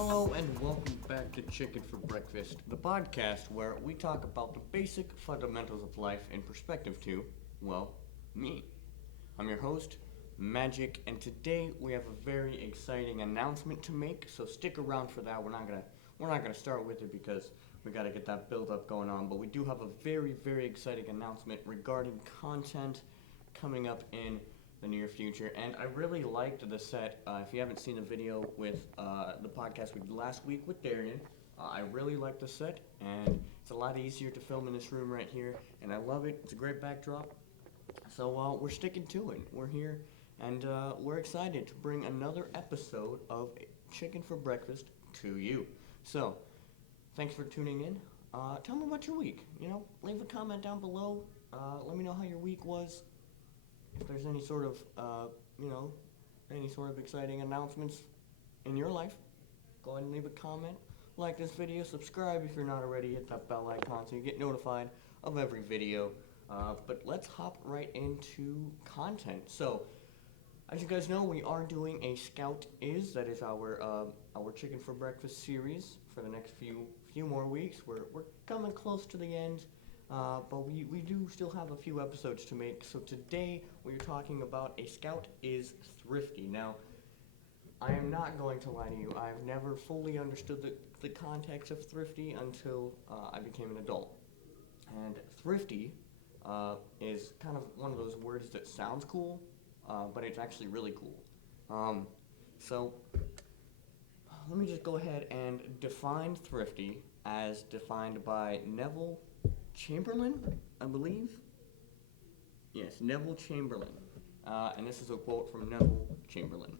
Hello and welcome back to Chicken for Breakfast, the podcast where we talk about the basic fundamentals of life in perspective to, well, me. I'm your host, Magic, and today we have a very exciting announcement to make, so stick around for that. We're not gonna start with it because we gotta get that build up going on, but we do have a very exciting announcement regarding content coming up in the near future, and I really liked the set. If you haven't seen the video with the podcast we did last week with Darian, I really like the set, and it's a lot easier to film in this room right here, and I love it. It's a great backdrop. So we're sticking to it. We're here, and we're excited to bring another episode of Chicken for Breakfast to you. So, thanks for tuning in. Tell me about your week. Leave a comment down below. Let me know how your week was. If there's any sort of, exciting announcements in your life, go ahead and leave a comment. Like this video, subscribe if you're not already, hit that bell icon so you get notified of every video. But let's hop right into content. So, as you guys know, we are doing a Scout Is, that is our Chicken for Breakfast series for the next few more weeks. We're coming close to the end. But we do still have a few episodes to make. So today we're talking about a Scout is Thrifty. Now, I am not going to lie to you. I've never fully understood the context of Thrifty until I became an adult. And Thrifty is kind of one of those words that sounds cool, but it's actually really cool. So let me just go ahead and define Thrifty as defined by Neville Chamberlain, I believe. Yes, Neville Chamberlain. And this is a quote from Neville Chamberlain.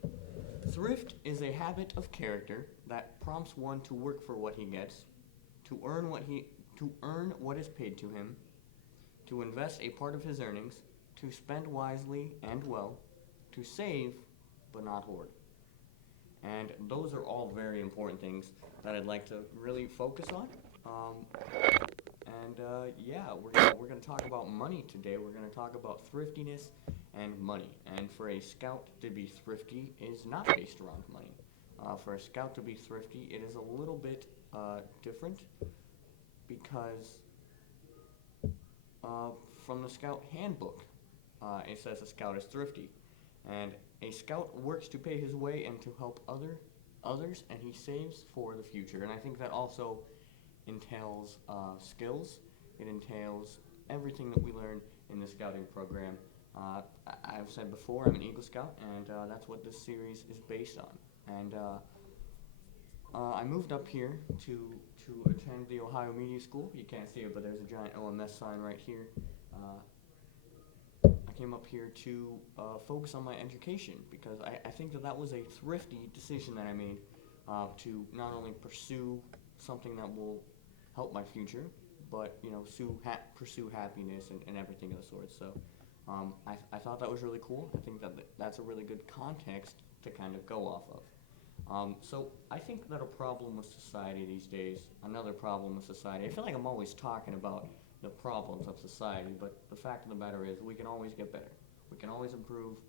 Thrift is a habit of character that prompts one to work for what he gets, to earn what is paid to him, to invest a part of his earnings, to spend wisely and well, to save but not hoard. And those are all very important things that I'd like to really focus on. We're gonna talk about money today. We're gonna talk about thriftiness and money. And for a scout to be thrifty is not based around money. For a scout to be thrifty, it is a little bit different because from the Scout Handbook, it says a scout is thrifty, and a scout works to pay his way and to help others, and he saves for the future. And I think that also entails skills. It entails everything that we learn in the scouting program. I've said before, I'm an Eagle Scout, and that's what this series is based on. And I moved up here to attend the Ohio Media School. You can't see it, but there's a giant OMS sign right here. I came up here to focus on my education because I think that was a thrifty decision that I made to not only pursue something that will help my future, but pursue happiness and everything of the sort. So I thought that was really cool. I think that's a really good context to kind of go off of. So I think that a problem with society these days, another problem with society, I feel like I'm always talking about the problems of society, but the fact of the matter is we can always get better. We can always improve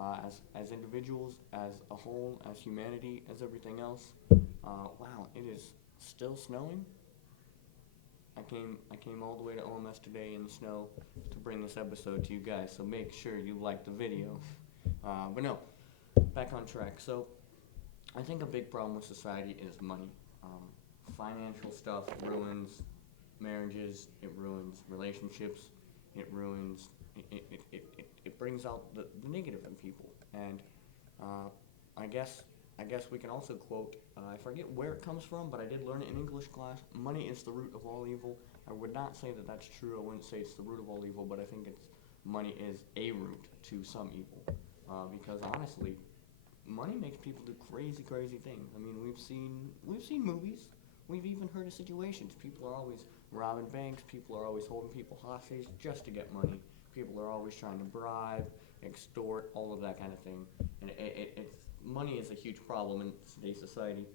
as individuals, as a whole, as humanity, as everything else. Wow, it is still snowing. I came all the way to OMS today in the snow to bring this episode to you guys, so make sure you like the video. But no, back on track. So I think a big problem with society is money. Financial stuff ruins marriages, it ruins relationships, it brings out the negative in people. And I guess we can also quote, I forget where it comes from, but I did learn it in English class, money is the root of all evil. I would not say that that's true. I wouldn't say it's the root of all evil, but I think money is a root to some evil. Because honestly, money makes people do crazy things. I mean, we've seen movies. We've even heard of situations. People are always robbing banks. People are always holding people hostage just to get money. People are always trying to bribe, extort, all of that kind of thing. And money is a huge problem in today's society.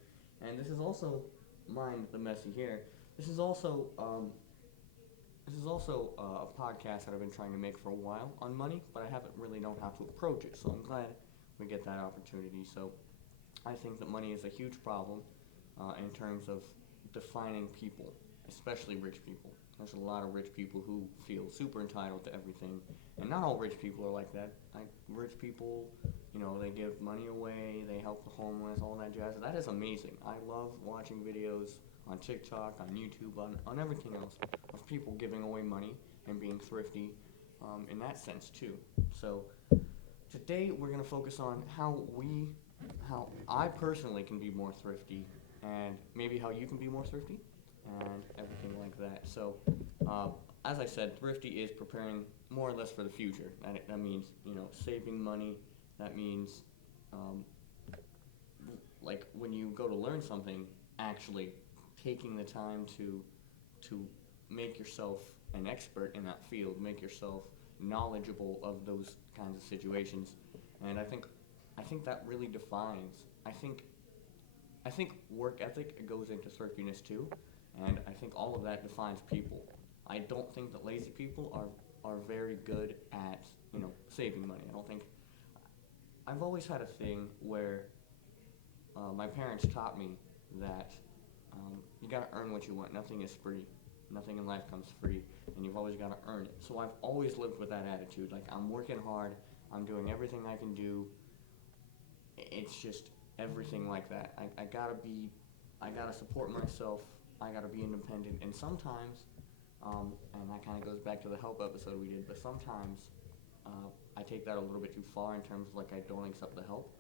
And this is also, mind the messy here, this is also a podcast that I've been trying to make for a while on money, but I haven't really known how to approach it. So I'm glad we get that opportunity. So I think that money is a huge problem. in terms of defining people, especially rich people. There's a lot of rich people who feel super entitled to everything, and not all rich people are like that. Rich people, they give money away, they help the homeless, all that jazz. That is amazing. I love watching videos on TikTok, on YouTube, on everything else of people giving away money and being thrifty in that sense too. So today we're going to focus on how I personally can be more thrifty, and maybe how you can be more thrifty, and everything like that. So, as I said, thrifty is preparing more or less for the future. That means, saving money. That means, like when you go to learn something, actually taking the time to make yourself an expert in that field, make yourself knowledgeable of those kinds of situations. And I think that really defines. I think work ethic goes into thriftiness too, and I think all of that defines people. I don't think that lazy people are very good at saving money. I don't think. I've always had a thing where my parents taught me that you gotta earn what you want. Nothing is free. Nothing in life comes free, and you've always gotta earn it. So I've always lived with that attitude. Like, I'm working hard. I'm doing everything I can do. It's just everything like that. I gotta support myself. I gotta be independent. And sometimes, and that kind of goes back to the help episode we did, but sometimes I take that a little bit too far in terms of like I don't accept the help.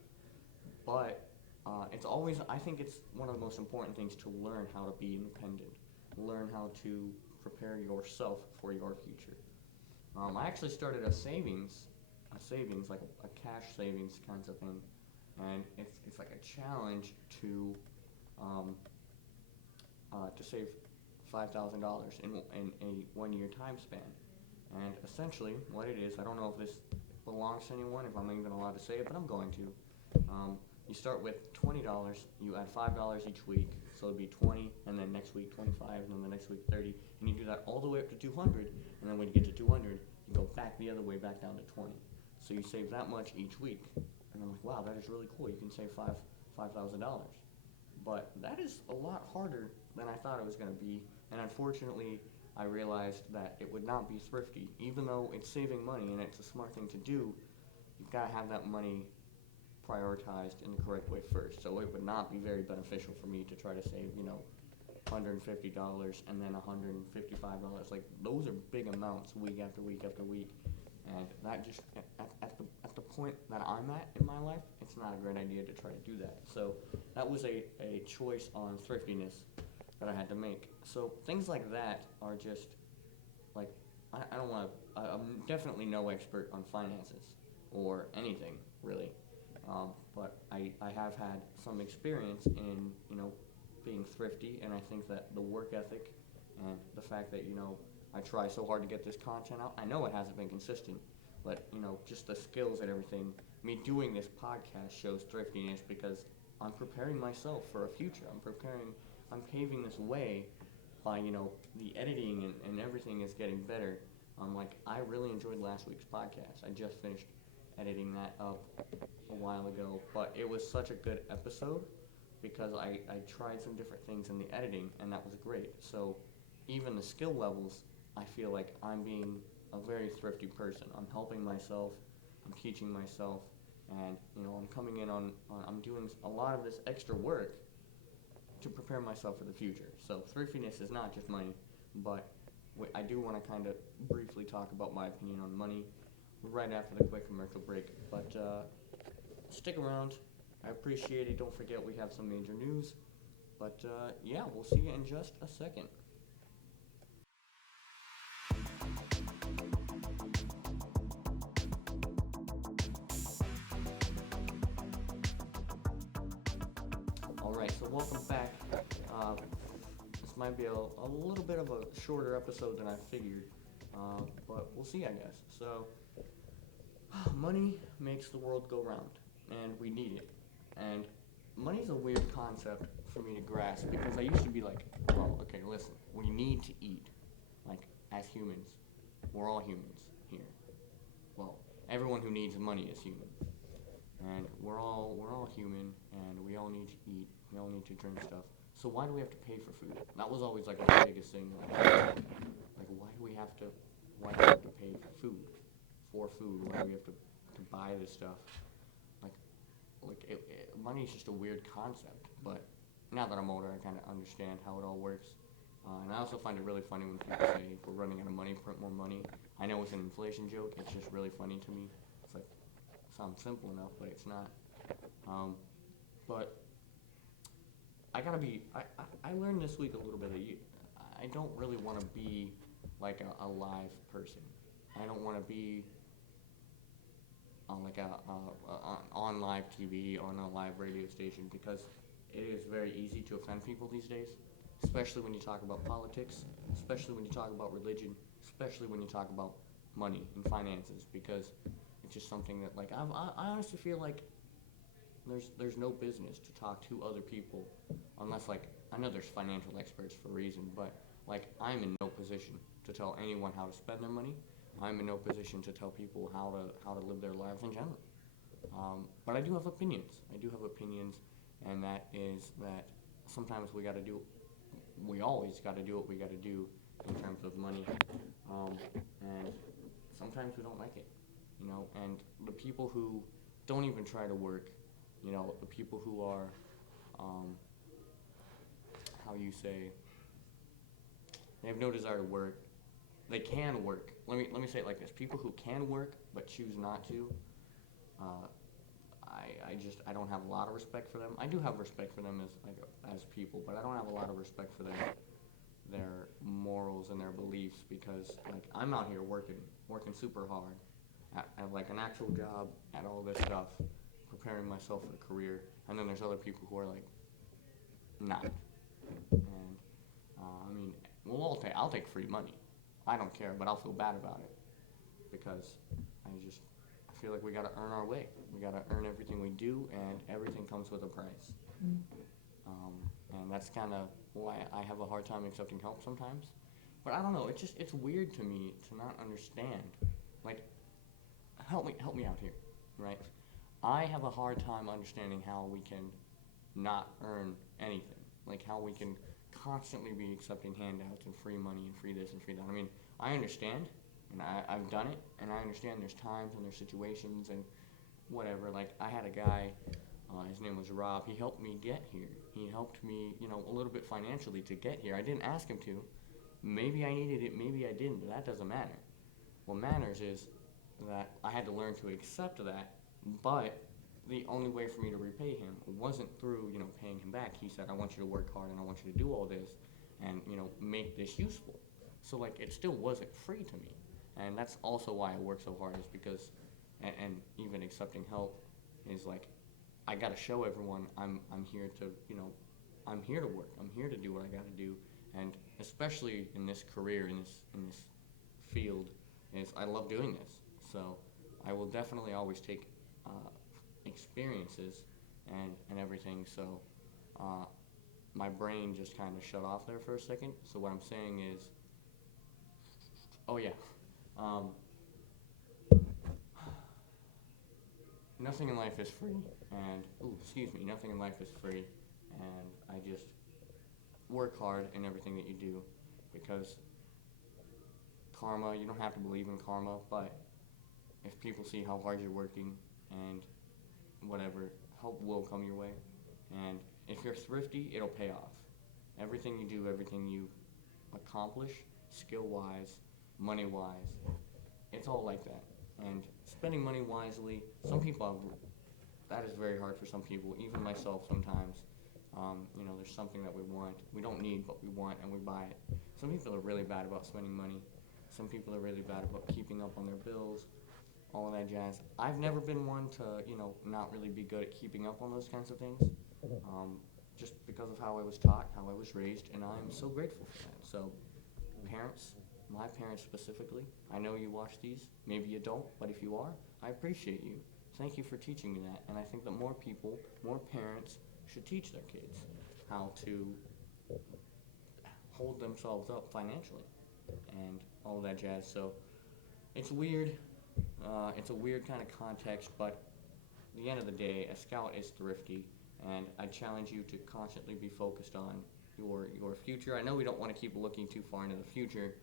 But I think it's one of the most important things to learn how to be independent, learn how to prepare yourself for your future. I actually started a savings, like a cash savings kinds of thing, and it's like a challenge to save $5,000 in a 1 year time span. And essentially, what it is, I don't know if this belongs to anyone, if I'm even allowed to say it, but I'm going to. You start with $20, you add $5 each week, so it'd be 20, and then next week 25, and then the next week 30, and you do that all the way up to 200, and then when you get to 200, you go back the other way, back down to 20. So you save that much each week, and I'm like, wow, that is really cool. You can save $5,000. But that is a lot harder than I thought it was going to be, and unfortunately, I realized that it would not be thrifty. Even though it's saving money and it's a smart thing to do, you've got to have that money prioritized in the correct way first. So it would not be very beneficial for me to try to save, $150 and then $155. Like, those are big amounts week after week after week. And that just, at the point that I'm at in my life, it's not a great idea to try to do that. So that was a choice on thriftiness that I had to make. So things like that are just, like, I don't want to, I'm definitely no expert on finances or anything, really. But I have had some experience in, being thrifty, and I think that the work ethic and the fact that, I try so hard to get this content out. I know it hasn't been consistent, but, just the skills and everything. Me doing this podcast shows thriftiness because I'm preparing myself for a future. I'm paving this way by, the editing and everything is getting better. I really enjoyed last week's podcast. I just finished editing that up a while ago, but it was such a good episode because I tried some different things in the editing, and that was great. So even the skill levels, I feel like I'm being a very thrifty person. I'm helping myself, I'm teaching myself, and I'm coming in on I'm doing a lot of this extra work to prepare myself for the future. So thriftiness is not just money, but I do want to kind of briefly talk about my opinion on money right after the quick commercial break. But stick around. I appreciate it. Don't forget we have some major news. But yeah, we'll see you in just a second. Alright, so welcome back. This might be a little bit of a shorter episode than I figured, but we'll see, I guess. So, money makes the world go round, and we need it. And money's a weird concept for me to grasp, because I used to be like, well, okay, listen, we need to eat. Like, as humans, we're all humans here. Well, everyone who needs money is human. And we're all human, and we all need to eat, we all need to drink stuff. So why do we have to pay for food? That was always like my biggest thing. Like why do we have to pay for food? For food, why do we have to buy this stuff? Money is just a weird concept. But now that I'm older, I kind of understand how it all works. And I also find it really funny when people say, if we're running out of money, print more money. I know it's an inflation joke. It's just really funny to me. It's like, it sounds simple enough, but it's not. But I gotta be, I learned this week a little bit I don't really want to be like a live person. I don't want to be on like on live TV, on a live radio station, because it is very easy to offend people these days, especially when you talk about politics, especially when you talk about religion, especially when you talk about money and finances, because it's just something that, like, I honestly feel like there's no business to talk to other people unless, like, I know there's financial experts for a reason, but, like, I'm in no position to tell anyone how to spend their money. I'm in no position to tell people how to live their lives in general. But I do have opinions. And that is that sometimes we always got to do what we got to do in terms of money. And sometimes we don't like it, and the people who don't even try to work, the people who are, they have no desire to work. They can work. Let me say it like this: people who can work but choose not to. I don't have a lot of respect for them. I do have respect for them as people, but I don't have a lot of respect for their morals and their beliefs, because, like, I'm out here working super hard at like an actual job, at all this stuff, preparing myself for a career, and then there's other people who are like not. And I'll take free money. I don't care, but I'll feel bad about it, because I feel like we gotta earn our way. We gotta earn everything we do, and everything comes with a price. And that's kind of why I have a hard time accepting help sometimes. But I don't know. It's weird to me to not understand. Like, help me out here, right? I have a hard time understanding how we can not earn anything. Like, how we can constantly be accepting handouts and free money and free this and free that. I mean, I understand, and I've done it, and I understand there's times and there's situations and whatever. Like, I had a guy, his name was Rob. He helped me get here. He helped me, a little bit financially to get here. I didn't ask him to. Maybe I needed it, maybe I didn't. That doesn't matter. What matters is that I had to learn to accept that, but the only way for me to repay him wasn't through, paying him back. He said, I want you to work hard, and I want you to do all this and, make this useful. So, like, it still wasn't free to me. And that's also why I work so hard, is because, and even accepting help is like, I gotta show everyone I'm here to, I'm here to work. I'm here to do what I gotta do. And especially in this career, in this field, is I love doing this. So I will definitely always take experiences and everything. So my brain just kind of shut off there for a second. So what I'm saying is, nothing in life is free, and nothing in life is free, and I just work hard in everything that you do, because karma, you don't have to believe in karma, but if people see how hard you're working and whatever, help will come your way. And if you're thrifty, it'll pay off. Everything you do, everything you accomplish, skill-wise, money-wise, it's all like that. And spending money wisely, that is very hard for some people, even myself sometimes. There's something that we want. We don't need, but we want, and we buy it. Some people are really bad about spending money. Some people are really bad about keeping up on their bills, all of that jazz. I've never been one to, not really be good at keeping up on those kinds of things, just because of how I was taught, how I was raised, and I'm so grateful for that. So, parents, my parents specifically, I know you watch these, maybe you don't, but if you are, I appreciate you. Thank you for teaching me that, and I think that more people, more parents, should teach their kids how to hold themselves up financially and all that jazz. So it's weird. It's a weird kind of context, but at the end of the day, a scout is thrifty, and I challenge you to constantly be focused on your future. I know we don't want to keep looking too far into the future,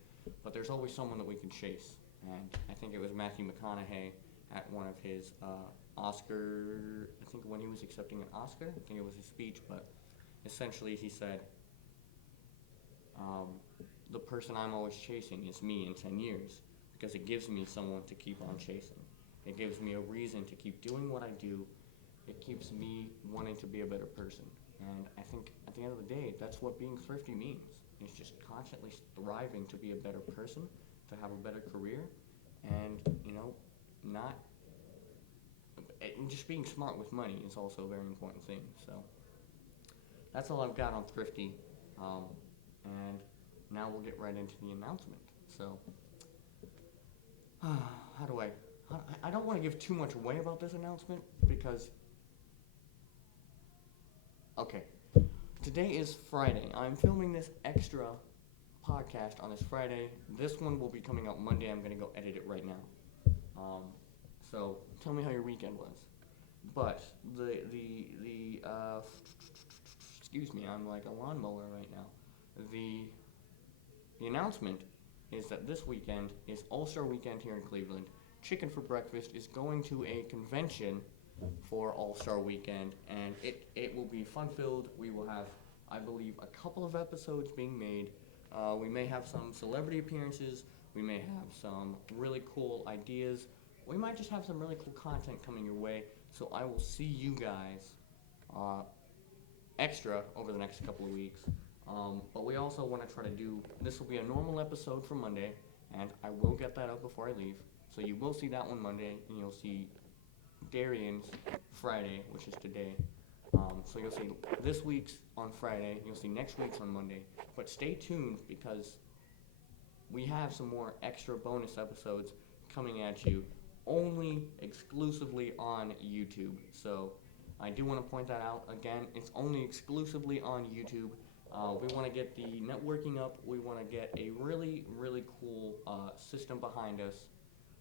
but there's always someone that we can chase. And I think it was Matthew McConaughey at one of his Oscar, I think when he was accepting an Oscar, I think it was his speech, but essentially he said, the person I'm always chasing is me in 10 years, because it gives me someone to keep on chasing. It gives me a reason to keep doing what I do. It keeps me wanting to be a better person. And I think at the end of the day, that's what being thrifty means. It's just constantly striving to be a better person, to have a better career, and, and just being smart with money is also a very important thing. So that's all I've got on Thrifty. And now we'll get right into the announcement. So, I don't want to give too much away about this announcement because, okay, today is Friday. I'm filming this extra podcast on this Friday. This one will be coming out Monday. I'm going to go edit it right now. So tell me how your weekend was. But excuse me, I'm like a lawnmower right now. The announcement is that this weekend is All-Star Weekend here in Cleveland. Chicken for Breakfast is going to a convention for All-Star Weekend, and it will be fun-filled. We will have, I believe, a couple of episodes being made. We may have some celebrity appearances. We may have some really cool ideas. We might just have some really cool content coming your way. So I will see you guys extra over the next couple of weeks. But we also want to try to do, this will be a normal episode for Monday, and I will get that up before I leave. So you will see that one Monday, and you'll see Darian's Friday, which is today. So you'll see this week's on Friday, you'll see next week's on Monday. But stay tuned because we have some more extra bonus episodes coming at you, only exclusively on YouTube. So I do want to point that out. Again, it's only exclusively on YouTube. We want to get the networking up. We want to get a really, really cool system behind us.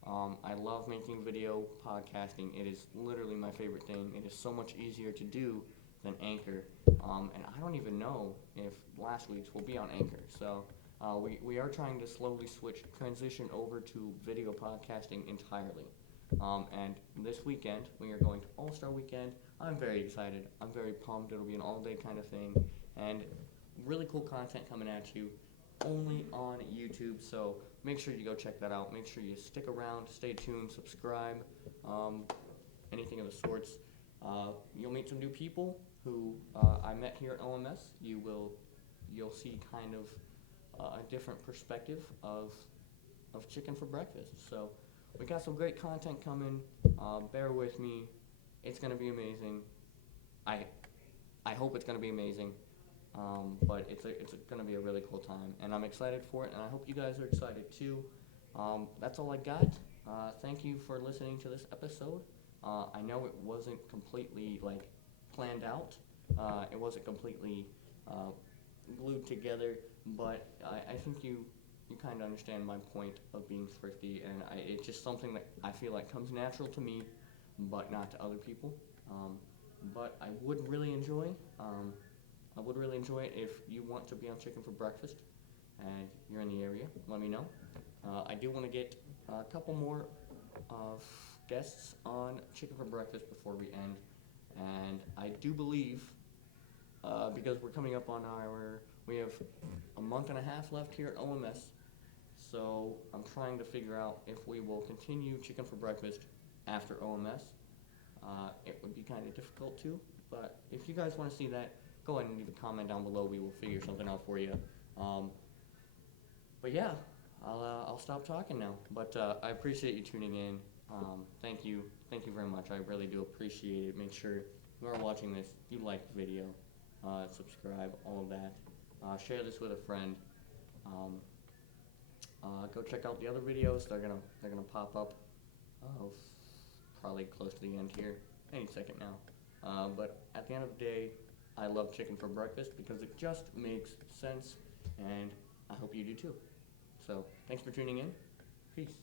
I love making video podcasting. It is literally my favorite thing. It is so much easier to do than Anchor. And I don't even know if last week's will be on Anchor. So we are trying to slowly transition over to video podcasting entirely. And this weekend, we are going to All-Star Weekend. I'm very excited. I'm very pumped. It'll be an all-day kind of thing. And really cool content coming at you only on YouTube. So make sure you go check that out. Make sure you stick around, stay tuned, subscribe, anything of the sorts. You'll meet some new people who I met here at OMS. You'll see kind of a different perspective of chicken for breakfast. So we got some great content coming. Bear with me. It's going to be amazing. I hope it's going to be amazing. But it's going to be a really cool time, and I'm excited for it, and I hope you guys are excited too. That's all I got. Thank you for listening to this episode. I know it wasn't completely planned out. It wasn't completely glued together, but I think you kind of understand my point of being thrifty, and it's just something that I feel like comes natural to me, but not to other people. But I would really enjoy it if you want to be on Chicken for Breakfast and you're in the area. Let me know. I do want to get a couple more guests on Chicken for Breakfast before we end, and I do believe because we're coming up on we have a month and a half left here at OMS, so I'm trying to figure out if we will continue Chicken for Breakfast after OMS. It would be kind of difficult to, but if you guys want to see that, go ahead and leave a comment down below. We will figure something out for you. But yeah, I'll stop talking now. But I appreciate you tuning in. Thank you very much. I really do appreciate it. Make sure you are watching this, you like the video, subscribe, all of that. Share this with a friend. Go check out the other videos. They're gonna pop up probably close to the end here, any second now. But at the end of the day, I love Chicken for Breakfast because it just makes sense, and I hope you do too. So thanks for tuning in. Peace.